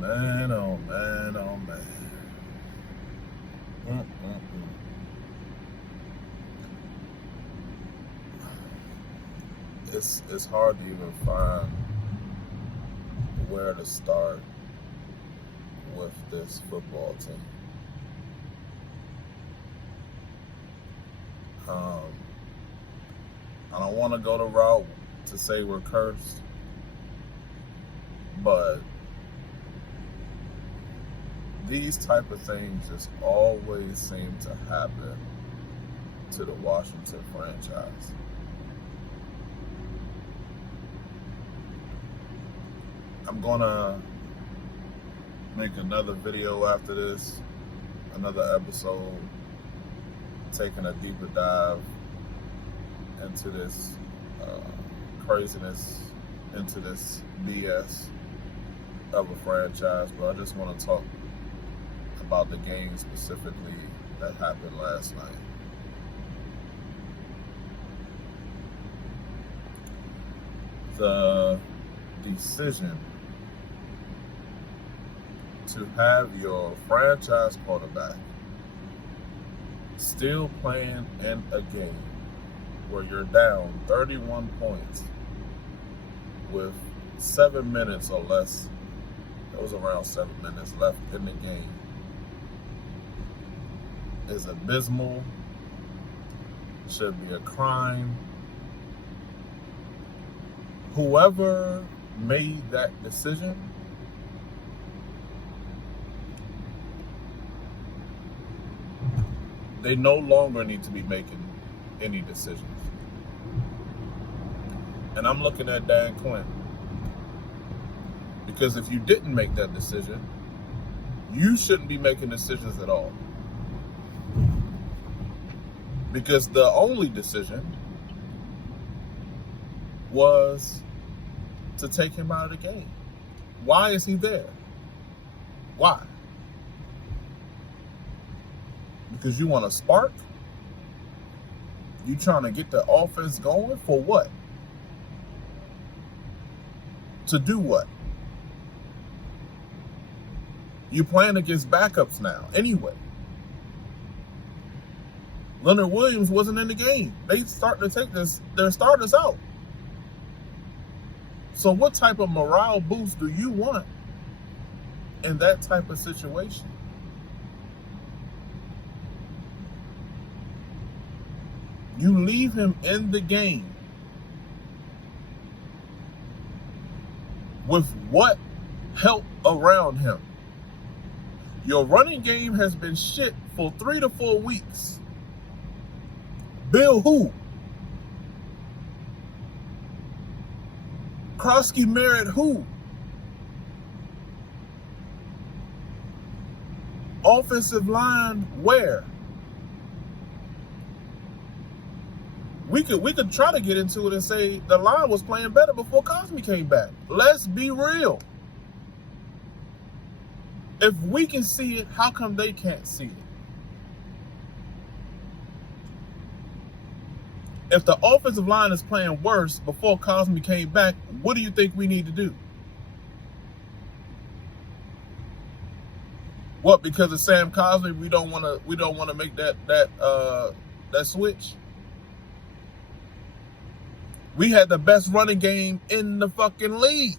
man, oh man, oh man. It's hard to even find where to start with this football team. I don't want to go the route to say we're cursed, but these type of things just always seem to happen to the Washington franchise. I'm gonna make another video after this, another episode, taking a deeper dive into this craziness, into this BS of a franchise. But I just want to talk about the game specifically that happened last night. The decision to have your franchise quarterback still playing in a game where you're down 31 points with 7 minutes or less, it was around 7 minutes left in the game, is abysmal, should be a crime. Whoever made that decision they no longer need to be making any decisions. And I'm looking at Dan Quinn. Because if you didn't make that decision, you shouldn't be making decisions at all. Because the only decision was to take him out of the game. Why is he there? Why? Because you want to spark? You trying to get the offense going? For what? To do what? You playing against backups now, anyway. Leonard Williams wasn't in the game. They starting to take their starters out. So what type of morale boost do you want in that type of situation? You leave him in the game with what help around him? Your running game has been shit for 3 to 4 weeks. Bill who? Krosky Merritt who? Offensive line where? We could try to get into it and say the line was playing better before Cosme came back. Let's be real. If we can see it, how come they can't see it? If the offensive line is playing worse before Cosme came back, what do you think we need to do? What? Because of Sam Cosme, we don't want to make that switch. We had the best running game in the fucking league.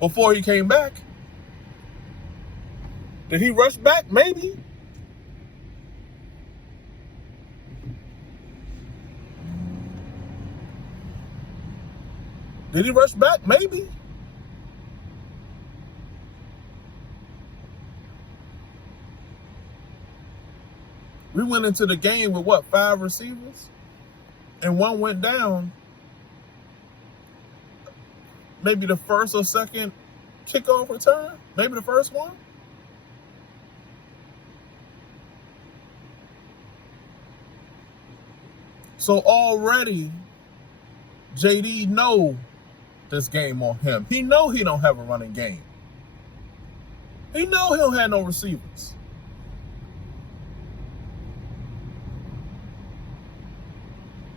Before he came back. Did he rush back? Maybe. Did he rush back? Maybe. We went into the game with what, 5 receivers? And one went down. Maybe the first or second kickoff return? Maybe the first one? So already, JD know this game on him. He know he don't have a running game. He know he don't have no receivers.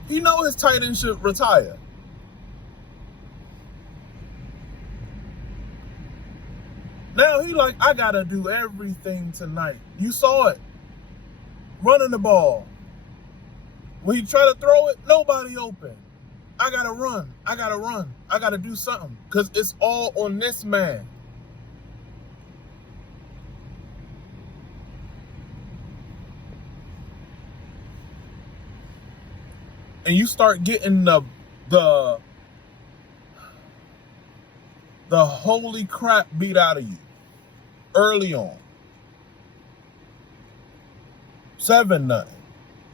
He know his tight end should retire. Now he like, I got to do everything tonight. You saw it. Running the ball. When he try to throw it, nobody open. I got to run. I got to run. I got to do something because it's all on this man. And you start getting the holy crap beat out of you early on. 7-0,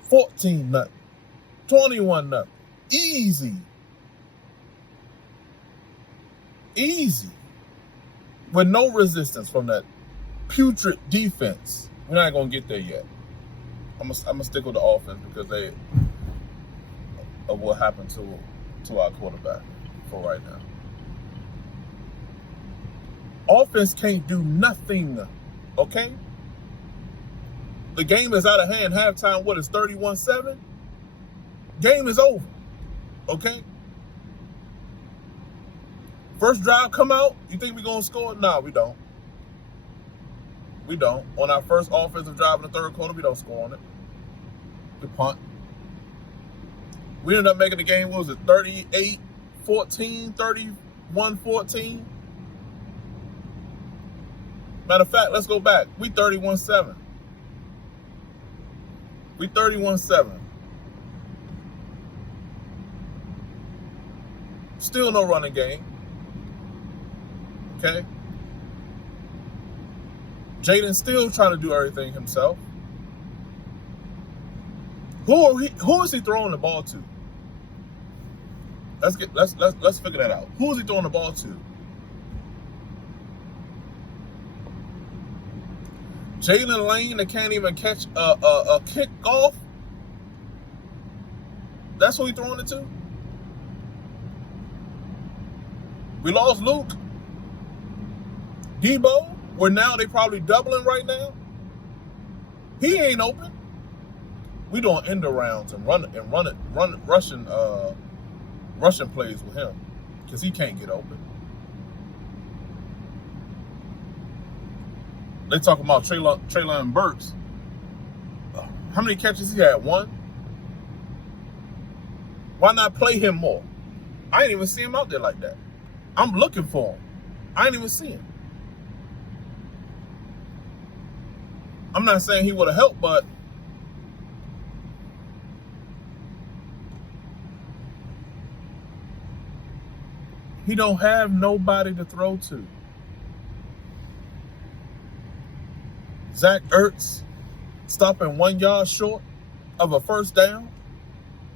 14-0, 21-0. Easy. With no resistance from that putrid defense. We're not going to get there yet. I'm gonna stick with the offense because of what happened to our quarterback for right now. Offense can't do nothing, okay? The game is out of hand. Halftime, what is 31-7? Game is over, okay? First drive come out, you think we're going to score? Nah, we don't. We don't. On our first offensive drive in the third quarter, we don't score on it. We punt. We ended up making the game, what was it, 38-14, 31-14? Matter of fact, let's go back. We 31-7. We 31-7. Still no running game. Okay? Jayden still trying to do everything himself. Who is he throwing the ball to? Let's figure that out. Who is he throwing the ball to? Jaylen Lane that can't even catch a kickoff? That's who he throwing it to? We lost Luke. Debo, where now they probably doubling right now. He ain't open. We doing end arounds and rushing plays with him because he can't get open. They talking about Treylon Burks. How many catches he had? One? Why not play him more? I didn't even see him out there like that. I'm looking for him. I didn't even see him. I'm not saying he would have helped, but he don't have nobody to throw to. Zach Ertz stopping 1 yard short of a first down.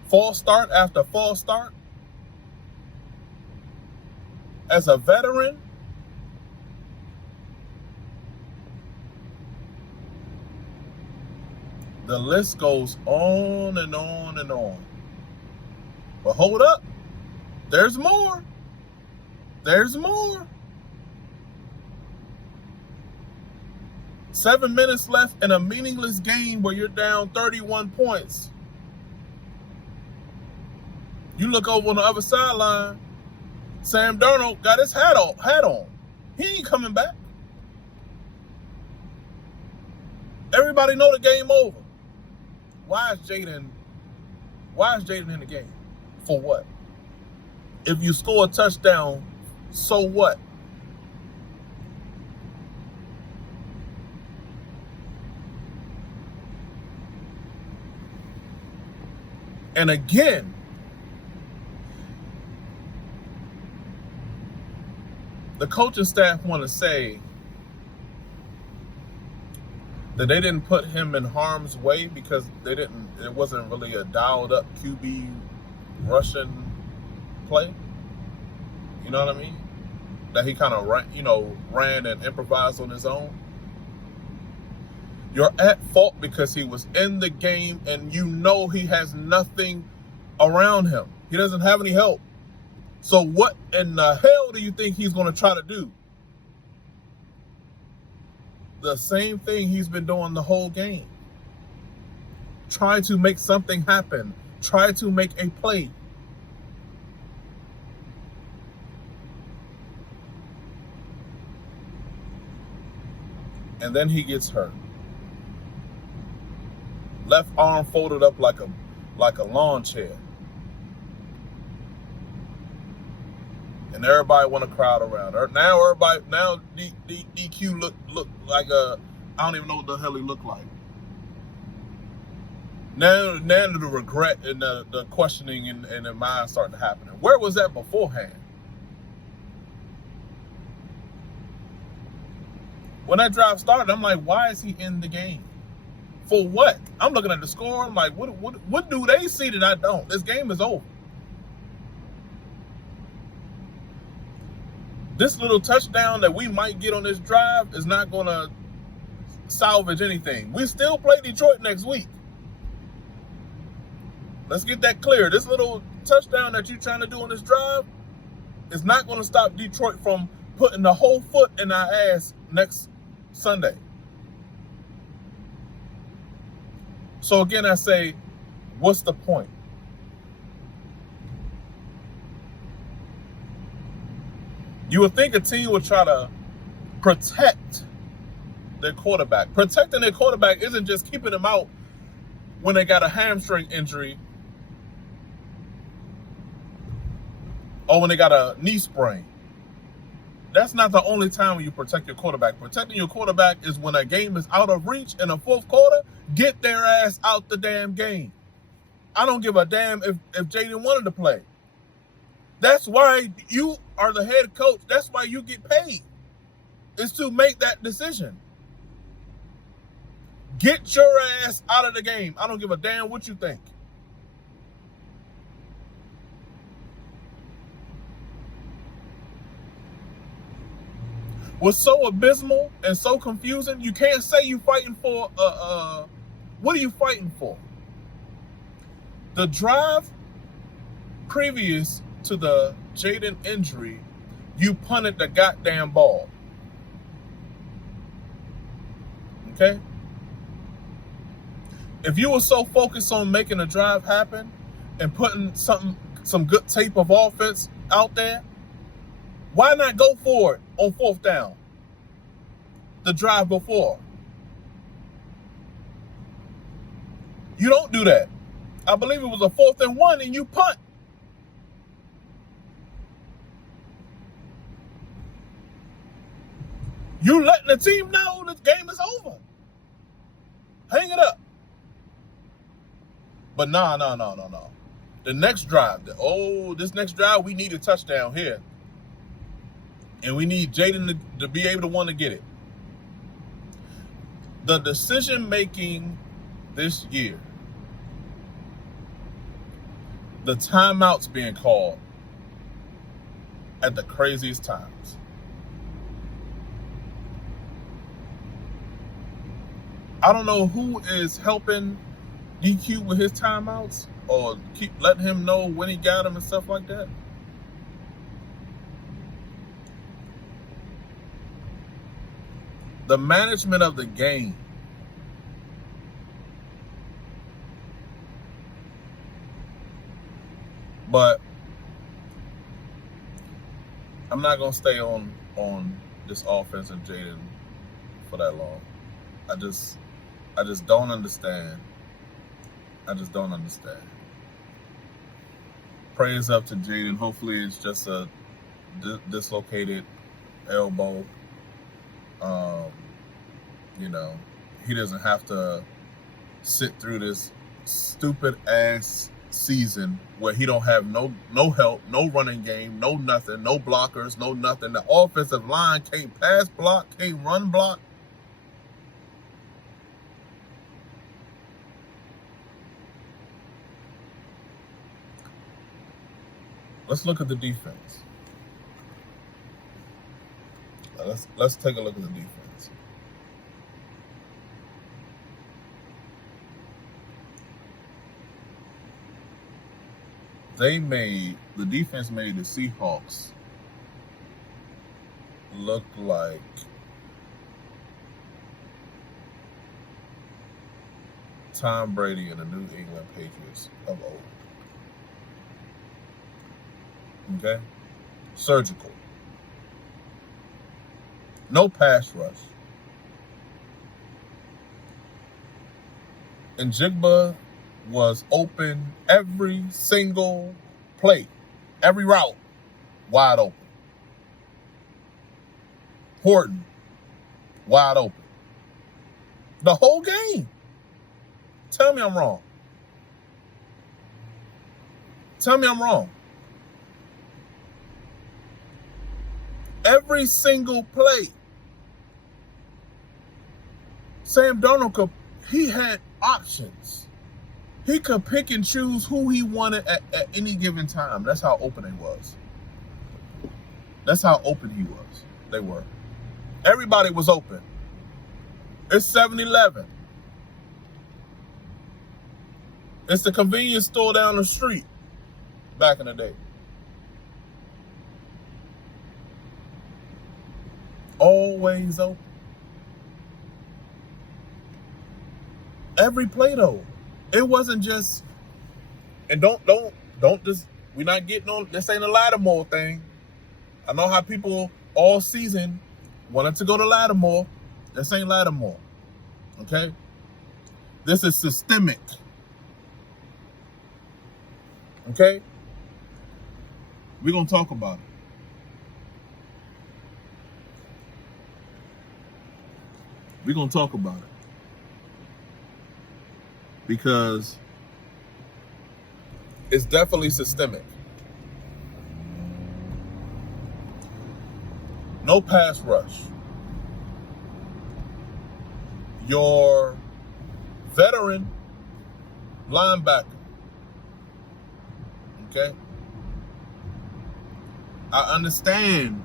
False start after false start. As a veteran, the list goes on and on and on. But hold up. There's more. There's more. 7 minutes left in a meaningless game where you're down 31 points. You look over on the other sideline, Sam Darnold got his hat on. He ain't coming back. Everybody know the game over. Why is Jayden in the game? For what? If you score a touchdown, so what? And again, the coaching staff want to say that they didn't put him in harm's way because it wasn't really a dialed up QB Russian play. You know what I mean? That he kind of ran and improvised on his own. You're at fault because he was in the game and you know he has nothing around him. He doesn't have any help. So what in the hell do you think he's going to try to do? The same thing he's been doing the whole game. Try to make something happen. Try to make a play. and then he gets hurt. Left arm folded up like a lawn chair. And everybody want to crowd around her. Now DQ look like I don't even know what the hell he looked like. Now the regret and the questioning and the mind starting to happen. Where was that beforehand? When that drive started, I'm like, why is he in the game? For what? I'm looking at the score. I'm like, what do they see that I don't? This game is over. This little touchdown that we might get on this drive is not going to salvage anything. We still play Detroit next week. Let's get that clear. This little touchdown that you're trying to do on this drive is not going to stop Detroit from putting the whole foot in our ass next Sunday. So again, I say, what's the point? You would think a team would try to protect their quarterback. Protecting their quarterback isn't just keeping them out when they got a hamstring injury or when they got a knee sprain. That's not the only time when you protect your quarterback. Protecting your quarterback is when a game is out of reach in the fourth quarter, get their ass out the damn game. I don't give a damn if Jayden wanted to play. That's why you are the head coach. That's why you get paid, is to make that decision. Get your ass out of the game. I don't give a damn what you think. What's so abysmal and so confusing, you can't say you fighting for, what are you fighting for? The drive previous to the Jayden injury, you punted the goddamn ball. Okay? If you were so focused on making a drive happen and putting some good tape of offense out there, why not go for it on fourth down? The drive before. You don't do that. I believe it was a 4th and 1 and you punt. You letting the team know the game is over. Hang it up. But no. The next drive, this next drive, we need a touchdown here. And we need Jayden to be able to want to get it. The decision-making this year, the timeouts being called at the craziest times. I don't know who is helping DQ with his timeouts or keep letting him know when he got them and stuff like that. The management of the game. But I'm not gonna stay on this offense of Jayden for that long. I just don't understand. I just don't understand. Praise up to Jayden. Hopefully it's just a dislocated elbow. He doesn't have to sit through this stupid ass season where he don't have no help, no running game, no nothing, no blockers, no nothing. The offensive line can't pass block, can't run block. Let's look at the defense. Let's take a look at the defense. The defense made the Seahawks look like Tom Brady and the New England Patriots of old. Okay? Surgical. No pass rush. And Jigba was open every single play, every route, wide open. Horton, wide open. The whole game. Tell me I'm wrong. Tell me I'm wrong. Every single play. Sam Darnold, he had options. He could pick and choose who he wanted at any given time. That's how open he was. That's how open he was. They were. Everybody was open. It's 7-Eleven. It's the convenience store down the street back in the day. Always open. Every play though. It wasn't just, and don't just, we're not getting on, this ain't a Lattimore thing. I know how people all season wanted to go to Lattimore. This ain't Lattimore. Okay? This is systemic. Okay? We're going to talk about it. We're going to talk about it. Because it's definitely systemic. No pass rush. Your veteran linebacker. Okay? I understand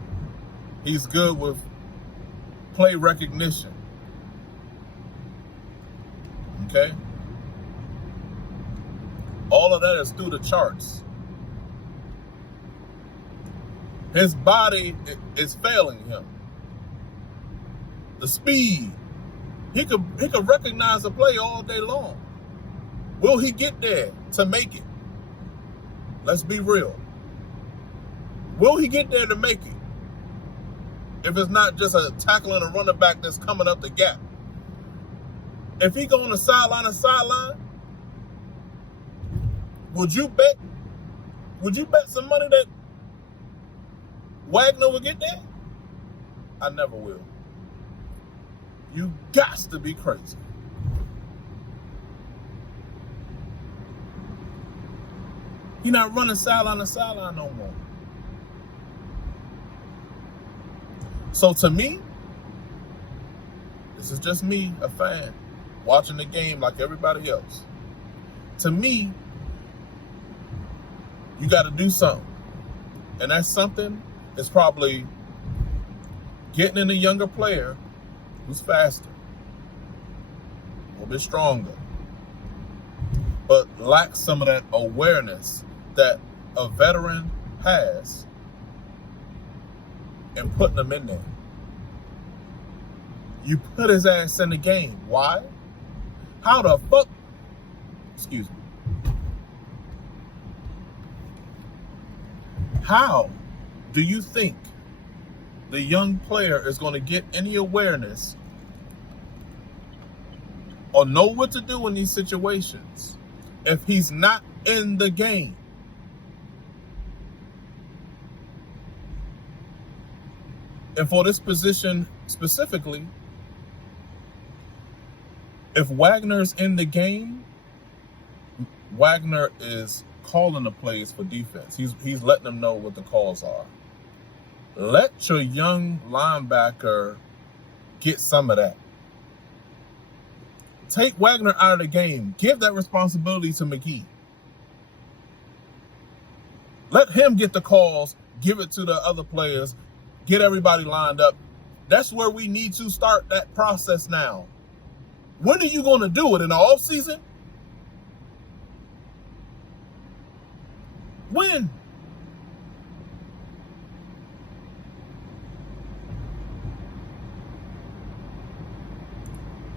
he's good with play recognition. Okay? All of that is through the charts. His body is failing him. The speed. He could recognize a play all day long. Will he get there to make it? Let's be real. Will he get there to make it? If it's not just a tackling a running back that's coming up the gap. If he go on the sideline to sideline, would you bet some money that Wagner will get there? I never will. You got to be crazy. He's not running sideline to sideline no more. So to me, this is just me, a fan, watching the game like everybody else. To me, you got to do something. And that something is probably getting in a younger player who's faster, a little bit stronger, but lacks some of that awareness that a veteran has, and putting them in there. You put his ass in the game. Why? How the fuck? Excuse me. How do you think the young player is going to get any awareness or know what to do in these situations if he's not in the game? And for this position specifically, if Wagner's in the game, Wagner is calling the plays for defense. He's letting them know what the calls are. Let your young linebacker get some of that. Take Wagner out of the game. Give that responsibility to McGee. Let him get the calls. Give it to the other players. Get everybody lined up. That's where we need to start that process now. When are you going to do it? In the offseason? When?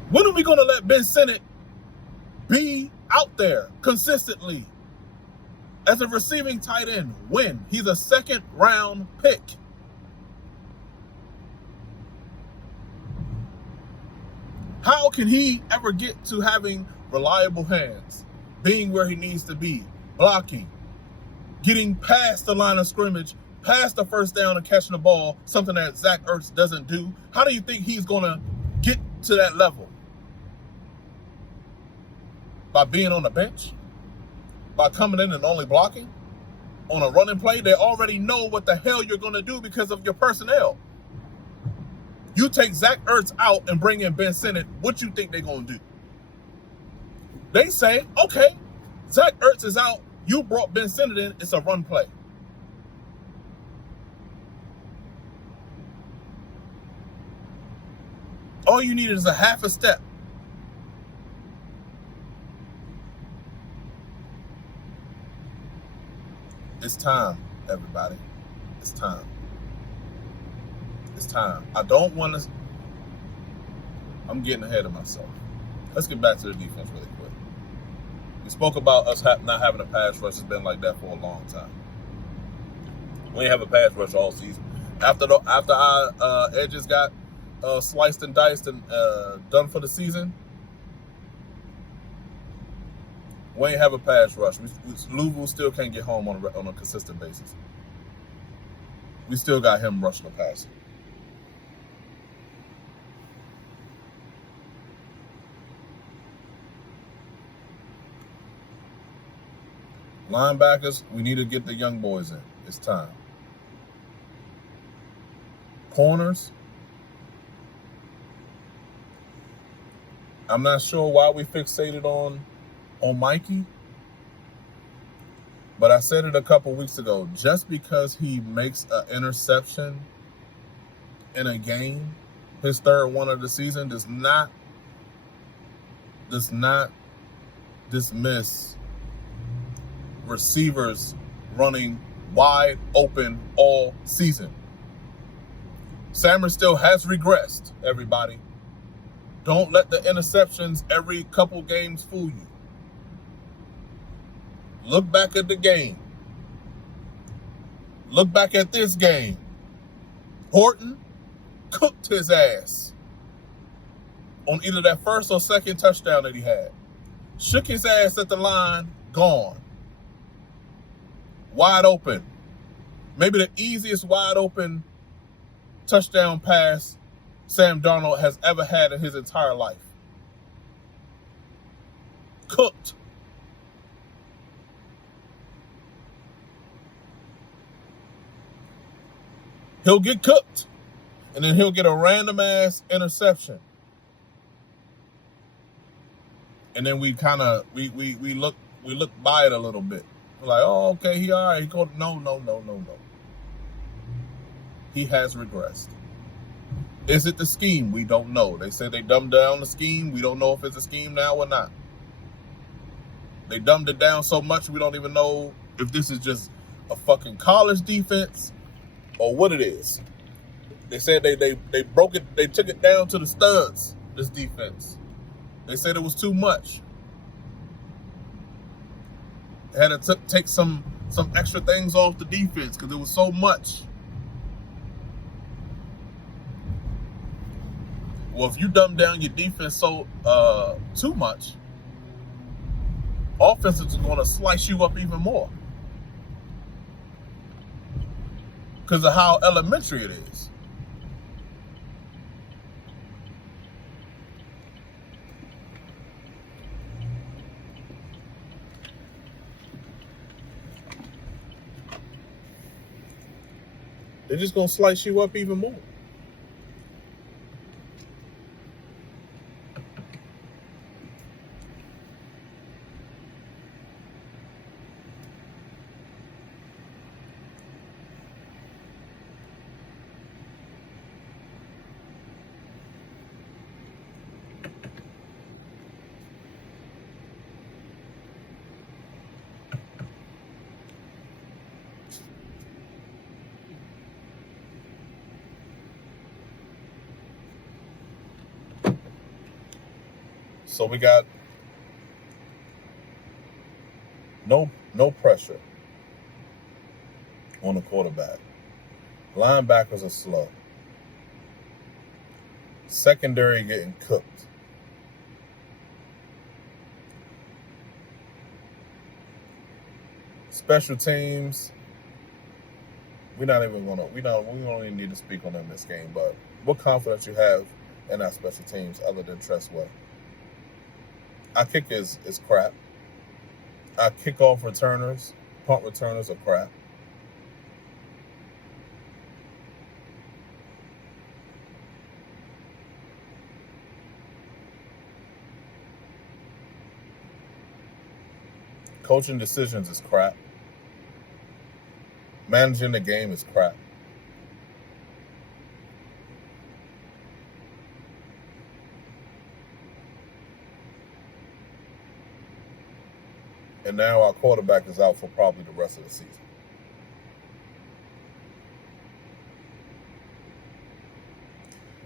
When are we going to let Ben Sinnott be out there consistently as a receiving tight end? When? He's a second-round pick. How can he ever get to having reliable hands, being where he needs to be, blocking, getting past the line of scrimmage, past the first down and catching the ball, something that Zach Ertz doesn't do. How do you think he's going to get to that level? By being on the bench? By coming in and only blocking? On a running play? They already know what the hell you're going to do because of your personnel. You take Zach Ertz out and bring in Ben Sinnott, what you think they're going to do? They say, okay, Zach Ertz is out. You brought Ben Sinnott in. It's a run play. All you need is a half a step. It's time, everybody. It's time. It's time. I don't want to... I'm getting ahead of myself. Let's get back to the defense really quick. We spoke about us not having a pass rush. It's been like that for a long time. We ain't have a pass rush all season. After our edges got sliced and diced and done for the season, we ain't have a pass rush. Louisville still can't get home on a consistent basis. We still got him rushing the passer. Linebackers, we need to get the young boys in. It's time. Corners, I'm not sure why we fixated on Mikey, but I said it a couple weeks ago. Just because he makes an interception in a game, his third one of the season, does not dismiss receivers running wide open all season. Sammer still has regressed, everybody. Don't let the interceptions every couple games fool you. Look back at the game. Look back at this game. Horton cooked his ass on either that first or second touchdown that he had. Shook his ass at the line, gone. Wide open. Maybe the easiest wide open touchdown pass Sam Darnold has ever had in his entire life. Cooked. He'll get cooked, and then he'll get a random ass interception, and then we look by it a little bit. We're like, oh, okay, he all right. He called. No. He has regressed. Is it the scheme? We don't know. They say they dumbed down the scheme. We don't know if it's a scheme now or not. They dumbed it down so much we don't even know if this is just a fucking college defense or what it is. They said they broke it. They took it down to the studs. This defense. They said it was too much. They had to take some extra things off the defense because it was so much. Well, if you dumb down your defense so too much, offenses are going to slice you up even more because of how elementary it is. They're just going to slice you up even more. So we got no pressure on the quarterback. Linebackers are slow. Secondary getting cooked. Special teams, we don't even need to speak on them this game, but what confidence you have in our special teams other than Tressway? Our kick is crap. Our kickoff returners, punt returners are crap. Coaching decisions is crap. Managing the game is crap. And now our quarterback is out for probably the rest of the season.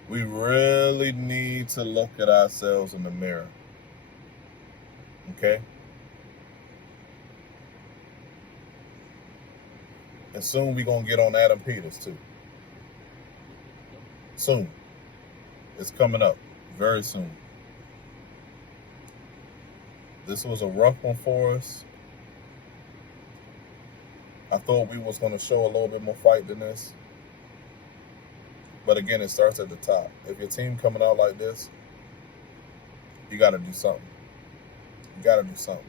We really need to look at ourselves in the mirror. Okay? And soon we're going to get on Adam Peters, too. Soon. It's coming up very soon. This was a rough one for us. I thought we was going to show a little bit more fight than this. But again, it starts at the top. If your team coming out like this, you got to do something. You got to do something.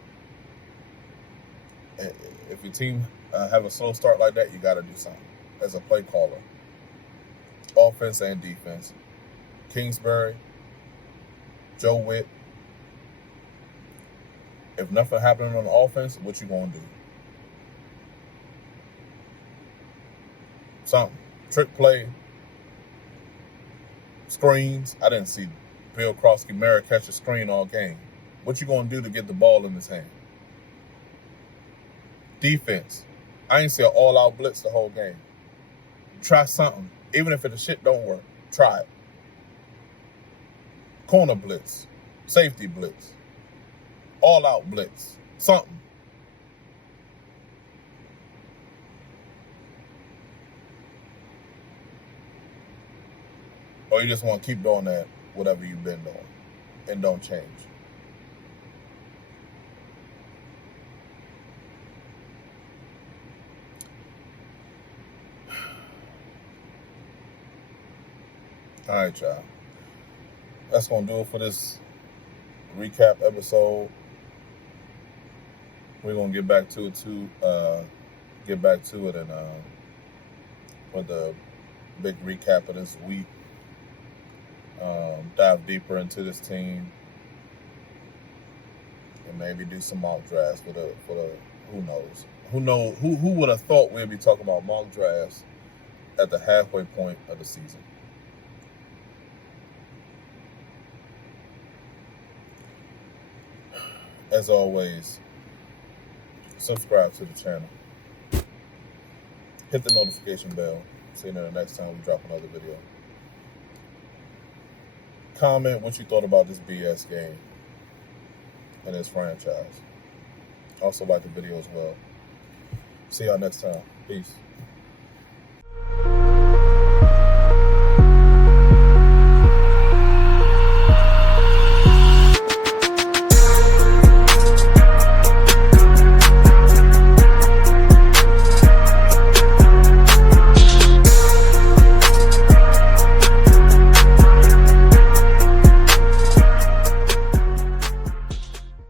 If your team have a slow start like that, you got to do something as a play caller. Offense and defense. Kingsbury, Joe Witt. If nothing happening on the offense, what you going to do? Something. Trick play. Screens. I didn't see Bill Krosky-Merritt catch a screen all game. What you going to do to get the ball in his hand? Defense. I ain't see an all-out blitz the whole game. Try something. Even if the shit don't work, try it. Corner blitz. Safety blitz. All-out blitz. Something. Or you just want to keep doing that, whatever you've been doing, and don't change. All right, y'all. That's going to do it for this recap episode. We're going to get back to it, and for the big recap of this week. Dive deeper into this team, and maybe do some mock drafts for the who knows who would have thought we'd be talking about mock drafts at the halfway point of the season. As always, subscribe to the channel, hit the notification bell. See you the next time we drop another video. Comment what you thought about this BS game and this franchise. Also like the video as well. See y'all next time. Peace.